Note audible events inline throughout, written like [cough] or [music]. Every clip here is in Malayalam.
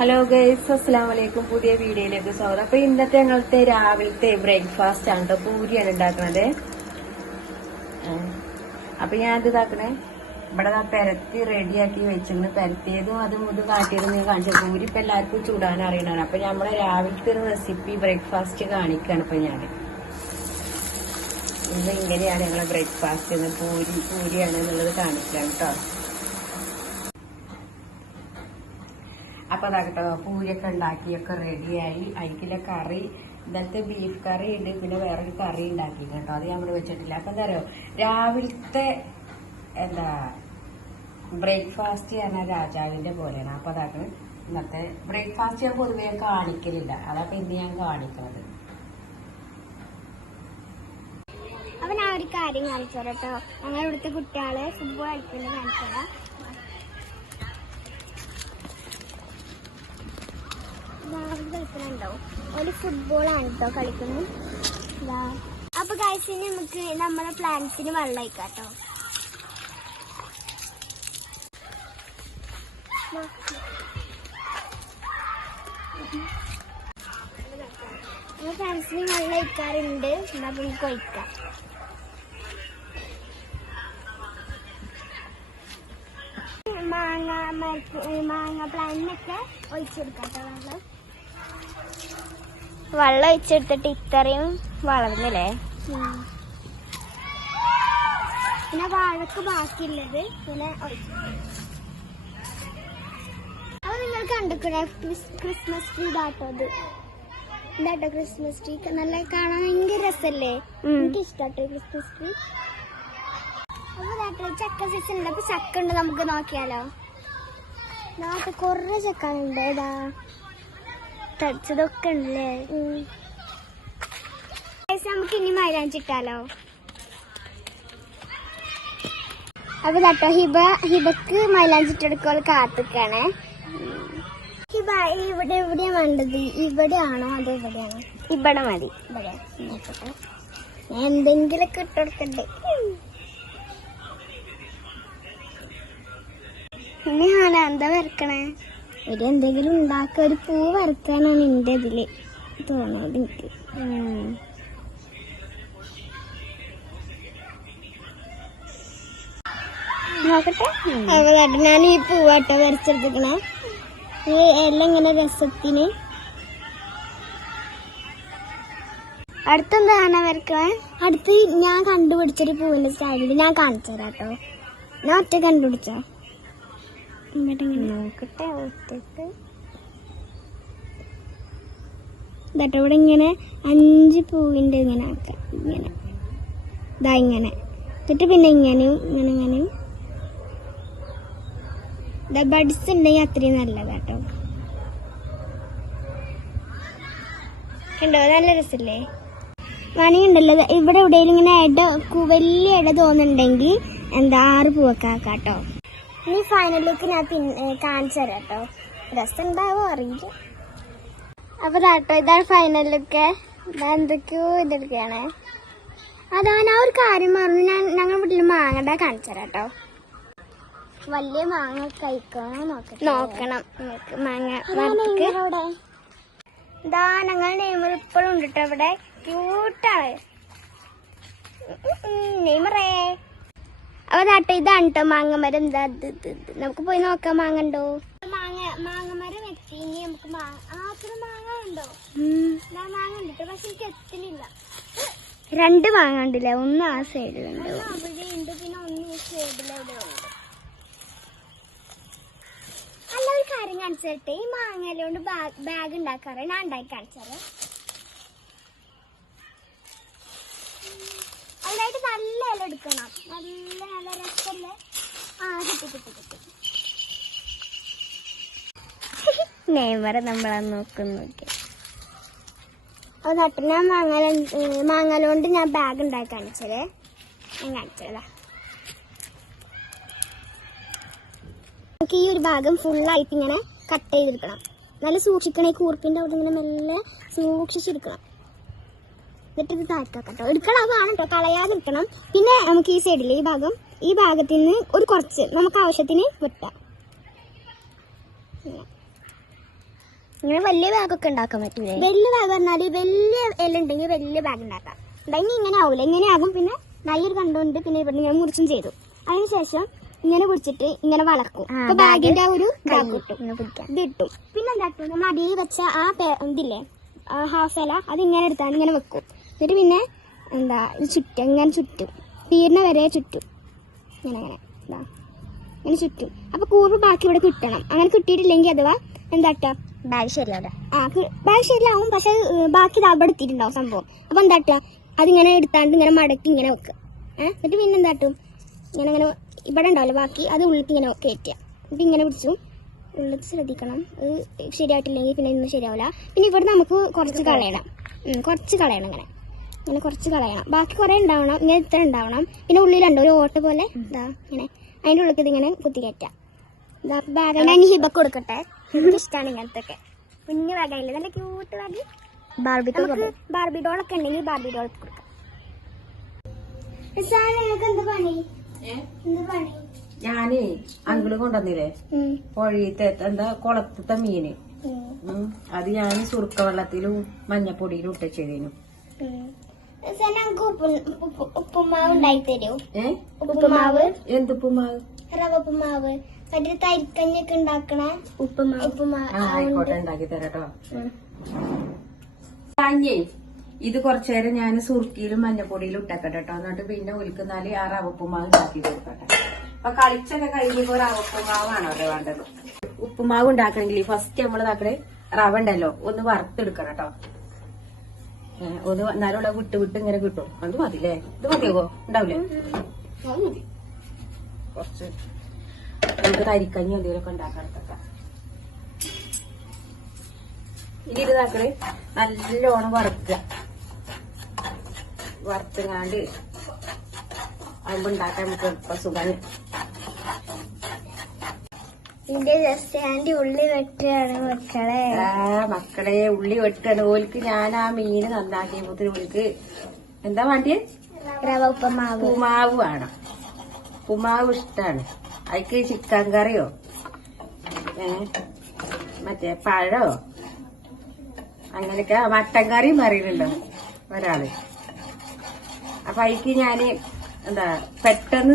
ഹലോ ഗൈസ് അസ്സാം വലൈക്കും പുതിയ വീഡിയോയിലേക്ക് സ്വാഗതം. അപ്പൊ ഇന്നത്തെ ഞങ്ങളത്തെ രാവിലത്തെ ബ്രേക്ക്ഫാസ്റ്റ് ആണ് കേട്ടോ പൂരിയാണ് ഉണ്ടാക്കണത്. ആ. അപ്പൊ ഞാൻ എന്ത് ഇതാക്കണേ? ഇവിടെ പെരത്തി റെഡിയാക്കി വെച്ചിരുന്നു പെരത്തിയതും അതും ഇതും കാട്ടിയതും ഞാൻ കാണിച്ചു പൂരി ഇപ്പൊ എല്ലാവർക്കും ചൂടാൻ അറിയണതാണ്. അപ്പൊ നമ്മളെ രാവിലത്തെ ഒരു റെസിപ്പി ബ്രേക്ക്ഫാസ്റ്റ് കാണിക്കാണ് ഇപ്പൊ ഞാൻ ഇന്ന് ഇങ്ങനെയാണ് ഞങ്ങളെ ബ്രേക്ക്ഫാസ്റ്റ് പൂരി പൂരിയാണ് എന്നുള്ളത് കാണിക്കാം കേട്ടോ അപ്പൊ അതാകട്ടെ പൂരിയൊക്കെ ഉണ്ടാക്കിയൊക്കെ റെഡിയായി അതിലെ കറി ഇന്നത്തെ ബീഫ് കറി ഉണ്ട് പിന്നെ വേറൊരു കറി ഉണ്ടാക്കി കേട്ടോ അത് നമ്മൾ വെച്ചിട്ടില്ല. അപ്പൊ എന്താ പറയുക രാവിലത്തെ എന്താ ബ്രേക്ക്ഫാസ്റ്റ് പറഞ്ഞാൽ രാജാവിന്റെ പോലെയാണ്. അപ്പൊ അതാണ് ഇന്നത്തെ ബ്രേക്ക്ഫാസ്റ്റ് ഞാൻ പൊതുവെ കാണിക്കലില്ല. അതപ്പൊ ഇന്ന് ഞാൻ കാണിക്കുന്നത് അപ്പൊ ആ ഒരു കാര്യം കാണിച്ചു കേട്ടോ. ഞങ്ങൾ ഇവിടുത്തെ കുട്ടികളെ ഫുട്ബോൾ കളിക്കുന്നത് കാണിച്ചു തരാം രാവിലെ കളിക്കുന്നുണ്ടോ ഒരു ഫുട്ബോളാണ് കേട്ടോ കളിക്കുന്നത്. അപ്പൊ കഴിച്ചിന് നമുക്ക് നമ്മുടെ പ്ലാന്റ്സിന് വെള്ളം ഒഴിക്കാം കേട്ടോ നമ്മൾ പ്ലാന്റ്സിന് വെള്ളം ഒഴിക്കാറുണ്ട്. എന്നാ നമുക്ക് ഒഴിക്കാം. മാങ്ങ മാങ്ങ പ്ലാന്റിനൊക്കെ ഒഴിച്ചെടുക്കാം വെള്ളം വെള്ളം ഒഴിച്ചെടുത്തിട്ട് ഇത്രയും വളർന്നില്ലേ? പിന്നെ വാഴക്ക് ബാക്കിയുള്ളത് പിന്നെ അപ്പൊ നിങ്ങൾ കണ്ടിക്കണേ ക്രിസ്മസ് ട്രീ ഇതാട്ടോ അത് ഇതാട്ടോ ക്രിസ്മസ് ട്രീ. നല്ല കാണാൻ ഭയങ്കര രസല്ലേ? എനിക്ക് ഇഷ്ടാട്ടോ ക്രിസ്മസ് ട്രീ. അപ്പൊ ഇതാട്ടോ ചക്ക സീസൺ ഉണ്ട് അപ്പൊ ചക്ക ഉണ്ട് നമുക്ക് നോക്കിയാലോ. നാട്ടിൽ കൊറേ ചക്ക ഉണ്ട്. ഇതാ. തടിച്ചതൊക്കെ ഉണ്ടല്ലേ നമുക്ക് ഇനി മൈലാഞ്ചിട്ടാലോ അപ്പൊ കേട്ടോ ഹിബ ഹിബക്ക് മൈലാഞ്ചിട്ടെടുക്കോൾ കാത്തിക്കാണ് ഹിബ ഇവിടെ എവിടെയാ വേണ്ടത്? ഇവിടെയാണോ അതോ ഇവിടെയാണോ? ഇവിടെ മതി. ഇവിടെ. ഞാൻ എന്തെങ്കിലൊക്കെ ഇട്ടെടുക്കണ്ടേ? ഇനി ആന എന്താ വരക്കണേ? ഒരു എന്തെങ്കിലും ഉണ്ടാക്ക ഒരു പൂ വരക്കാനാണ് എന്റെ ഇതിൽ തോന്നുന്നത് എനിക്ക്. നോക്കട്ടെ. ഞാൻ ഈ പൂവാട്ടോ വരച്ചെടുത്തിക്കണേ എല്ലാം ഇങ്ങനെ രസത്തിന്. അടുത്തെന്താണ് വരക്കണേ അടുത്ത് ഞാൻ കണ്ടുപിടിച്ചൊരു പൂവിന്റെ സ്റ്റാൻഡിൽ ഞാൻ കാണിച്ചു തരാം കേട്ടോ. ഞാൻ ഒറ്റ കണ്ടുപിടിച്ചോ നോക്കട്ടെ ഒറ്റയ്ക്ക്. ഇവിടെ ഇങ്ങനെ അഞ്ച് പൂവിന്റെ ഇങ്ങനെ ആക്കാം. ഇങ്ങനെ. ഇതാ ഇങ്ങനെ. എന്നിട്ട് പിന്നെ ഇങ്ങനെയും ഇങ്ങനെ ഇങ്ങനെയും ഇതാ ബഡ്സ് ഉണ്ടെങ്കിൽ അത്രയും നല്ലതാട്ടോ. ഉണ്ടോ നല്ല രസല്ലേ? വേണമെങ്കിൽ ഉണ്ടല്ലോ ഇവിടെ എവിടെയെങ്കിലും ഇങ്ങനെ ഇട വലിയ ഇട തോന്നുന്നുണ്ടെങ്കിൽ എന്താ ആറ് പൂവൊക്കെ ആക്കാം കേട്ടോ ഇനി ഫൈനൽ ലുക്ക് ഞാൻ പിന്നെ കാണിച്ചു തരാം കേട്ടോ രസം ഉണ്ടാവോ അറിയില്ല. അപ്പൊ കേട്ടോ ഇതാണ് ഫൈനൽ ലുക്ക് ഇതാ എന്തൊക്കെയോ ഇതെടുക്കുകയാണ് അതാ ഞാൻ ഒരു കാര്യം പറഞ്ഞു. ഞാൻ ഞങ്ങൾ വീട്ടിൽ മാങ്ങണ്ട കാണിച്ചു തരാം കേട്ടോ വലിയ മാങ്ങ കഴിക്കണം നോക്കണം. മാങ്ങ ഇതാ ഞങ്ങൾ നെയ്മർ ഇപ്പോഴും ഉണ്ട് കേട്ടോ ഇവിടെ. ക്യൂട്ടാണ് നെയ്മറേ. അപ്പൊ നാട്ടെ ഇതാണ് കേട്ടോ മാങ്ങമരം ഇതാ. നമുക്ക് പോയി നോക്കാം മാങ്ങ ഉണ്ടോ? മാങ്ങ മാങ്ങമരം എത്തി. ഇനി നമുക്ക് മാങ്ങ ആ അത്ര മാങ്ങ ഉണ്ടോ? മാങ്ങ ഉണ്ട്. പക്ഷെ എനിക്ക് എത്തുന്നില്ല രണ്ട് മാങ്ങ ഉണ്ടല്ലേ? ഒന്ന് ആ സൈഡിലുണ്ട് അവിടെ ഉണ്ട് പിന്നെ ഒന്ന് ഈ സൈഡിലെവിടെ ഉണ്ട്. അല്ല ഒരു കാര്യം കാണിച്ചു തരട്ടെ ഈ കൊണ്ട് ബാഗ് ഉണ്ടാക്കാറ്? ഞാൻ ഉണ്ടാക്കി കാണിച്ചാറ് അതിനായിട്ട് നല്ല ഇല എടുക്കണം. നല്ല നല്ല രസമല്ലേ ആ കിട്ടി കിട്ടി കിട്ടി. നെയ്മറെ നമ്മളാ നോക്കുന്നു അത് നട്ട് ഞാൻ മാങ്ങല മാങ്ങലോണ്ട് ഞാൻ ബാഗ് ഉണ്ടാക്കി കാണിച്ചത്. ഞാൻ കാണിച്ചതാ. നമുക്ക് ഈ ഒരു ഭാഗം ഫുള്ളായിട്ട് ഇങ്ങനെ കട്ട് ചെയ്തെടുക്കണം. നല്ല സൂക്ഷിക്കണേ. ഈ കൂർപ്പിന്റെ അവിടെ ഇങ്ങനെ മെല്ലെ സൂക്ഷിച്ചെടുക്കണം. എന്നിട്ട് ഇത് താഴ്ത്താം കേട്ടോ എടുക്കണം അതാണ് കേട്ടോ കളയാതിരിക്കണം പിന്നെ നമുക്ക് ഈ സൈഡിൽ ഈ ഭാഗം ഈ ഭാഗത്തു നിന്ന് ഒരു കുറച്ച് നമുക്ക് ആവശ്യത്തിന് വെട്ടാം. ഇങ്ങനെ. വലിയ ബാഗൊക്കെ ഉണ്ടാക്കാൻ പറ്റൂലേ? വലിയ ബാഗ് പറഞ്ഞാൽ വലിയ ഇല ഉണ്ടെങ്കിൽ വലിയ ബാഗ് ഉണ്ടാക്കാം. ഉണ്ടെങ്കിൽ ഇങ്ങനെ ആവൂല. ഇങ്ങനെ ആകും. പിന്നെ നല്ലൊരു കണ്ടുകൊണ്ട് പിന്നെ ഇവിടെ ഞാൻ മുറിച്ചും ചെയ്തു. അതിനുശേഷം ഇങ്ങനെ പിടിച്ചിട്ട് ഇങ്ങനെ വളർക്കും. അപ്പൊ ബാഗിന്റെ ഒരു ഇതാ കിട്ടും. പിന്നെ എന്താക്കും നമ്മൾ അടിയിൽ വെച്ച ആ ഇതില്ലേ? ഹാഫ് ഇല അത് ഇങ്ങനെ എടുത്താൽ ഇങ്ങനെ വെക്കും. എന്നിട്ട് പിന്നെ എന്താ ഇത് ചുറ്റും ഇങ്ങനെ ചുറ്റും. തീർന്ന വരെ ചുറ്റും. ഇങ്ങനെ ഇങ്ങനെ എന്താ ഇങ്ങനെ ചുറ്റും. അപ്പൊ കൂർപ്പ് ബാക്കി ഇവിടെ കിട്ടണം. അങ്ങനെ കിട്ടിയിട്ടില്ലെങ്കിൽ അഥവാ എന്താട്ടാ ബാഗ് ശരിയാവില്ല ആ ബാഗ് ശരിയാവും പക്ഷെ ബാക്കി ഇത് അവിടെ എത്തിയിട്ടുണ്ടാവും സംഭവം. അപ്പൊ എന്താട്ടാ അതിങ്ങനെ എടുത്താണ്ട് ഇങ്ങനെ മടക്കി ഇങ്ങനെ വെക്കുക ഏഹ് എന്നിട്ട് പിന്നെ എന്താട്ടും ഇങ്ങനെ ഇങ്ങനെ ഇവിടെ ഉണ്ടാവില്ല ബാക്കി? അത് ഉള്ളിലേക്ക് ഇങ്ങനെ കയറ്റുക. എന്നിട്ട് ഇങ്ങനെ പിടിച്ചു. ഉള്ളിട്ട് ശ്രദ്ധിക്കണം. അത് ശരിയായിട്ടില്ലെങ്കിൽ പിന്നെ ഇന്ന് ശരിയാവില്ല. പിന്നെ ഇവിടെ നമുക്ക് കുറച്ച് കളയണം. കുറച്ച് കളയണം ഇങ്ങനെ. ഇങ്ങനെ കുറച്ച് കളയണം. ബാക്കി കുറെ ഉണ്ടാവണം. ഇങ്ങനെ ഇത്ര ഉണ്ടാവണം. പിന്നെ ഉള്ളിലുണ്ട് ഒരു ഓട്ട പോലെ ഇതാ ഇങ്ങനെ. അതിന്റെ ഉള്ളിൽ ഇതിങ്ങനെ കുത്തി കയറ്റാം ഇതാ ബാഗ് ഞാൻ ഹിബക്ക് കൊടുക്കട്ടെ. ഇഷ്ടമാണ് ഇങ്ങനത്തെ ഒക്കെ കുഞ്ഞു ബാഗായില്ലേ? നല്ല ക്യൂട്ട് ബാഗ്. ബാർബി നമുക്ക് ബാർബി ഡോളൊക്കെ ഉണ്ടെങ്കിൽ ബാർബി ഡോൾ കൊടുക്കാം. നിങ്ങൾക്ക് എന്ത് പണി? എന്ത് പണി? ഞാനേ അങ്കിൾ കൊണ്ടുവന്നില്ലേ? പുഴയത്തെ എന്താ കുളത്തത്തെ മീന്. അത് ഞാൻ സുറുക്ക വെള്ളത്തിലും മഞ്ഞപ്പൊടിയിലും ഇട്ട. ഉപ്പുമാവ് എന്ത് ഉപ്പുമാവ്. റവ ഉപ്പുമാവ്? മറ്റേ തരിക്കഞ്ഞൊക്കെ ഉണ്ടാക്കണ. ഉപ്പുമാവ്. ഉപ്പുമാവ്. ആയിക്കോട്ടെ ഉണ്ടാക്കി തരാട്ടോ. ഇത് കുറച്ചേരം ഞാൻ സുർക്കിയിലും മഞ്ഞപ്പൊടിയിലും ഇട്ടക്കട്ടെ കേട്ടോ. എന്നിട്ട് പിന്നെ ഒലിക്കുന്നാൽ ആ റവപ്പുമാവ് ഉണ്ടാക്കി കൊടുക്കട്ടെ. അപ്പൊ കളിച്ചൊക്കെ കഴിഞ്ഞപ്പോ റവപ്പുമാവാണ് അവിടെ വേണ്ടത്. ഉപ്പുമാവ് ഉണ്ടാക്കണമെങ്കിൽ ഫസ്റ്റ് നമ്മൾ നമ്മുടെ റവ ഉണ്ടല്ലോ ഒന്ന് വറുത്തെടുക്കണം കേട്ടോ. ഒന്ന് വന്നാലുള്ള വിട്ട് വിട്ട് ഇങ്ങനെ കിട്ടും. അത് മതില്ലേ ഇത് മതിയോ ഉണ്ടാവില്ലേ? കുറച്ച് നമുക്ക് തരിക്കഞ്ഞി എന്തെങ്കിലുമൊക്കെ ഉണ്ടാക്കാൻ ഇനി ഇത് നല്ലോണം വറുക്കുക. വറുത്തുങ്ങാണ്ട് അമ്പ് ഉണ്ടാക്കാൻ നമുക്ക് എളുപ്പം സുഖമാണ് ഇതിന്റെ ജസ്റ്റ് ഉള്ളി മക്കളെ. ആ മക്കളെ ഉള്ളി വെട്ടാണ് ഓൽക്ക് ഞാൻ ആ മീന് നന്നാക്കിയപ്പോ ഓൽക്ക് എന്താ വേണ്ടിയ? റവ ഉപ്പുമാവ്. പുമാവ് വേണം. പുമാവ് ഇഷ്ടാണ്. അതിക്ക് ചിക്കൻ കറിയോ? ഏ? മറ്റേ പഴോ? അങ്ങനെയൊക്കെ മട്ടൻ കറിയും പറയുന്നുണ്ടോ ഒരാൾ. അപ്പൊ അതിക്ക് ഞാൻ എന്താ പെട്ടെന്ന്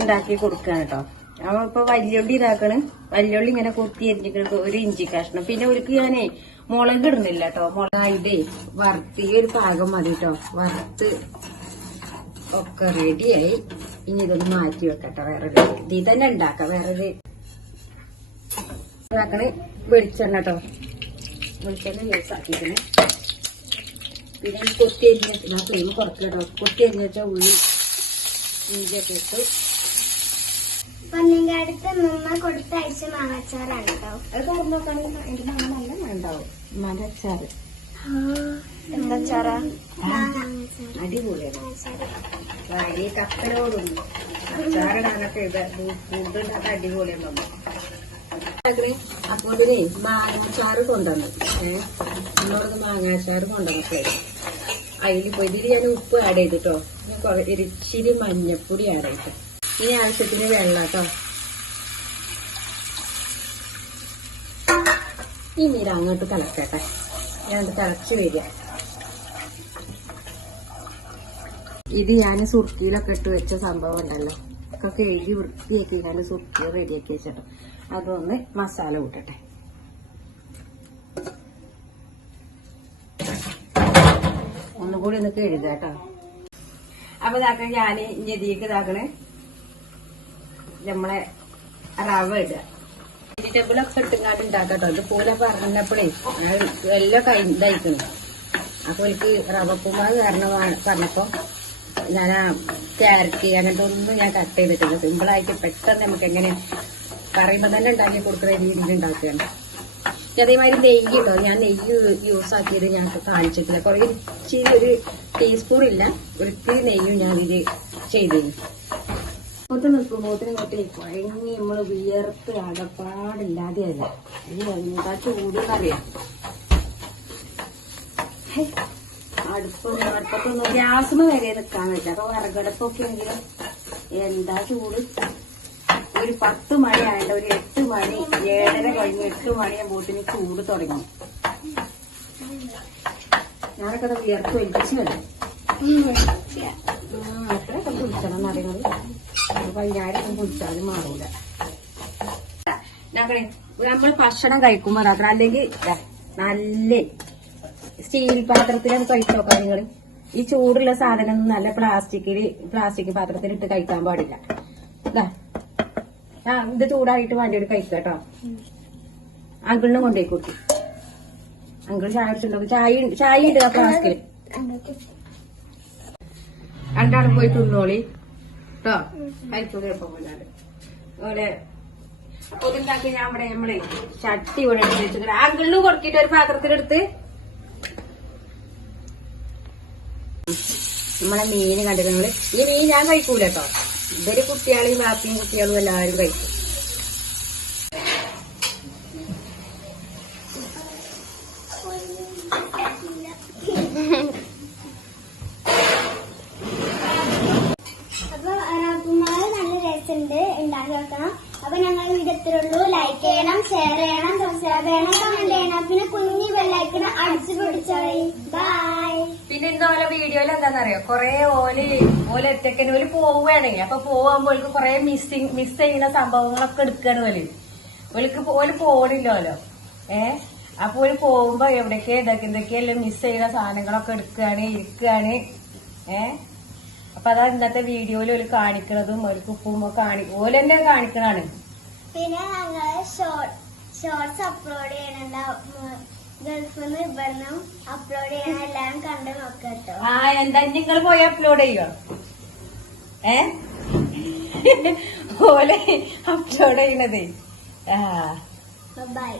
ഉണ്ടാക്കി കൊടുക്കാണ് കേട്ടോ ഇപ്പൊ വല്യുള്ളി ഇതാക്കണ്. വല്യുള്ളി ഇങ്ങനെ കൊത്തി എരിഞ്ഞിട്ട് ഒരു ഇഞ്ചി കഷ്ണം. പിന്നെ ഒരിക്കൽ ഞാനേ മുളക് ഇടുന്നില്ല കേട്ടോ മുളകായിട്ടേ വറുത്തി ഒരു പാകം മതി കേട്ടോ വറുത്ത് ഒക്കെ റെഡിയായി ഇനി ഇതൊന്ന് മാറ്റി വെക്കട്ടെ. വേറെ ഇതിൽ തന്നെ ഉണ്ടാക്കാം വേറൊരു ഇതാക്കണ് വെളിച്ചെണ്ണ കേട്ടോ വെളിച്ചെണ്ണ യൂസ് ആക്കിക്കണേ പിന്നെ കൊത്തി അരിഞ്ഞ ഞാൻ കേട്ടോ കൊത്തി അരിഞ്ഞ വെച്ചാൽ ഉള്ളി ഇഞ്ചിയൊക്കെ ഇട്ടു പന്നിങ്കാടത്ത് മുമ്മ കൊടുത്തയച്ച മാങ്ങാച്ചാറാണ് കേട്ടോ. അത് തുറന്നു നോക്കുകയാണെങ്കിൽ എന്റെ മണം നല്ല മണമുണ്ടാവും ഉമ്മാന്റെ അച്ചാറ് എന്താ ചാറാ അടിപൊളിയാണ്. ഈ കപ്പലോടും. അച്ചാറിടാനൊക്കെ ഇത് ഫുഡ് ഉണ്ടാക്കാൻ അടിപൊളിയുണ്ടോ അപ്പോൾ ഇതിനെ മാങ്ങാച്ചാറ് കൊണ്ടുവന്നു. ഏഹ് നമ്മളോട് മാങ്ങാച്ചാറ് കൊണ്ടുവന്നപ്പോഴേ അതിൽ പോയി ഇതിൽ ഞാൻ ഉപ്പ് ആഡ് ചെയ്തിട്ടോ. ഞാൻ കുറെ ഇച്ചിരി മഞ്ഞപ്പൊടി ആഡ് ചെയ്തിട്ട്. ഇനി ആവശ്യത്തിന് വെള്ളം കേട്ടോ ഈ നീര അങ്ങോട്ട് കലക്കട്ടെ. ഞാൻ തിളച്ച് വരിക. ഇത് ഞാൻ സുർക്കിയിലൊക്കെ ഇട്ട് വെച്ച സംഭവം ഉണ്ടല്ലോ. ഒക്കെ കഴുകി വൃത്തിയാക്കി ഞാൻ സുർക്കി റെഡിയാക്കി വെച്ചിട്ട്. അതൊന്ന് മസാല കൂട്ടട്ടെ. ഒന്നുകൂടി ഒന്ന് കഴുകുക കേട്ടോ അപ്പൊ ഇതാക്കണ ഞാൻ ഞെതിക്ക് ഇതാക്കണേ. നമ്മളെ റവ ഇടുക. വെജിറ്റബിളൊക്കെ ഇട്ടുങ്ങാണ്ട് ഉണ്ടാക്കട്ടോ പോലെ പറഞ്ഞപ്പോഴേ എല്ലാം കൈ ഇതായിട്ടുണ്ട്. അപ്പൊ എനിക്ക് റവപ്പുമാവ് കാരണം പറഞ്ഞപ്പോ ഞാൻ ആ ക്യാരറ്റ് അങ്ങനത്തെ ഒന്നും ഞാൻ കട്ട് ചെയ്തിട്ടില്ല. സിമ്പിളായിട്ട് പെട്ടെന്ന് നമുക്ക് എങ്ങനെ പറയുമ്പോ തന്നെ ഉണ്ടാക്കി കൊടുക്കുന്ന രീതിയിൽ ഉണ്ടാക്കുകയാണ്. അതേമാതിരി നെയ്യ് കേട്ടോ ഞാൻ നെയ്യ് യൂസ് ആക്കിയത് ഞാൻ കാണിച്ചിട്ടില്ല. കുറേ ഇച്ചിരി ഒരു ടീസ്പൂൺ ഇല്ല. ഒരിത്തിരി നെയ്യും ഞാൻ ഇത് ചെയ്തിരുന്നു. ഇങ്ങോട്ട് നിൽക്കുമ്പോത്തിന് ഇങ്ങോട്ട് കുഴങ്ങി നമ്മൾ വിയർത്ത് അകപ്പാടില്ലാതെയല്ല ഇനി എന്താ ചൂട് അറിയാം അടുപ്പ് അടുപ്പത്തൊന്നും ഗ്യാസിന് വരെ നിൽക്കാൻ പറ്റില്ല. അപ്പൊ വിറകടുപ്പൊക്കെ എങ്കിലും എന്താ ചൂട്? ഒരു പത്ത് മണി ആയണ്ട ഒരു എട്ട് മണി ഏഴര കഴിഞ്ഞ് എട്ട് മണിയാകുമ്പോത്തിന് ചൂട് തുടങ്ങി. ഞാനൊക്കെ അത് വിയർത്ത് വലിച്ചു വരും എത്രയൊക്കെ കുടിക്കണം എന്നറിയുന്നത്. പതിനായിരം കുളിച്ചാലും മാറൂല. നമ്മൾ ഭക്ഷണം കഴിക്കുമ്പോ മാത്രം അല്ലെങ്കിൽ നല്ല സ്റ്റീൽ പാത്രത്തിലാണ് കഴിച്ചോക്കാം നിങ്ങൾ ഈ ചൂടുള്ള സാധനം നല്ല പ്ലാസ്റ്റിക്കിൽ പ്ലാസ്റ്റിക് പാത്രത്തിൽ ഇട്ട് കഴിക്കാൻ പാടില്ല. ഇത് ചൂടായിട്ട് വേണ്ടിയിട്ട് കഴിക്കുക കേട്ടോ. അങ്കിളിനും കൊണ്ടുപോയി കൂട്ടി അങ്കിൾ ചായ ചായ ചായ ഇടുക ഫ്ലാസ്കിൽ രണ്ടാളും പോയി കേട്ടോ? കഴിച്ചോളി കുഴപ്പമില്ലാണ്ട് അതുപോലെ ഒതുണ്ടാക്കി ഞാൻ ഇവിടെ നമ്മളെ ചട്ടി ഇവിടെ എടുത്ത് വെച്ചിട്ട് കൊടുക്കിട്ട് ഒരു പാത്രത്തിലെടുത്ത് നമ്മളെ മീന് കണ്ടിട്ടുണ്ട് ഈ മീൻ ഞാൻ കഴിക്കൂല കേട്ടോ. ഇവർ കുട്ടികളും ബാക്കിയും കുട്ടികളും എല്ലാവരും കഴിക്കും അപ്പൊ റാക്കുമാർ നല്ല രസമുണ്ട് ഉണ്ടാക്കി വെക്കണം അപ്പൊ ഞങ്ങൾ വീഡിയോ എത്രയുള്ളൂ ലൈക്ക് ചെയ്യണം ഷെയർ ചെയ്യണം സബ്സ്ക്രൈബ് ചെയ്യണം കമന്റ് ചെയ്യണം പിന്നെ കുഞ്ഞി ബെല്ലൈക്കണം അടിച്ചു പിടിച്ചോളി ബൈ പിന്നെ ഇന്ന് ഓല വീഡിയോയിൽ എന്താണെന്നറിയോ കൊറേ ഓൽ ഓല ഒറ്റക്കന് ഓൽ പോവുകയാണെങ്കിൽ അപ്പൊ പോവുമ്പോ ഓൾക്ക് കൊറേ മിസ്സിങ് മിസ് ചെയ്യുന്ന സംഭവങ്ങളൊക്കെ എടുക്കാണ് ഓൽ. ഓൾക്ക് ഓൽ പോണില്ലല്ലോ. ഏ? അപ്പൊ ഓൽ പോകുമ്പോ എവിടേക്ക് ഇതൊക്കെ എന്തൊക്കെയല്ലേ മിസ് ചെയ്യുന്ന സാധനങ്ങളൊക്കെ എടുക്കുകയാണ് ഇരിക്കുകയാണ് ഏ? അപ്പൊ അതാ ഇന്നത്തെ വീഡിയോയിൽ ഓൽ കാണിക്കണതും ഓർക്ക് ഉപ്പുമ്പോ കാണി ഓൽ തന്നെ കാണിക്കണാണ് പിന്നെ ഞങ്ങൾ ഷോർട്ട് ഷോർട്സ് അപ്ലോഡ് ചെയ്യണുണ്ടാവും. ഗൾഫിൽ നിന്ന് ഇവിടുന്ന് അപ്ലോഡ് ചെയ്യണ എല്ലാം കണ്ട് നോക്കട്ടോ. ആ എന്താ നിങ്ങൾ പോയി അപ്ലോഡ് ചെയ്യോ? ഏ? [laughs] ഓലെ അപ്ലോഡ് ചെയ്യണതേ. ആ. ബൈ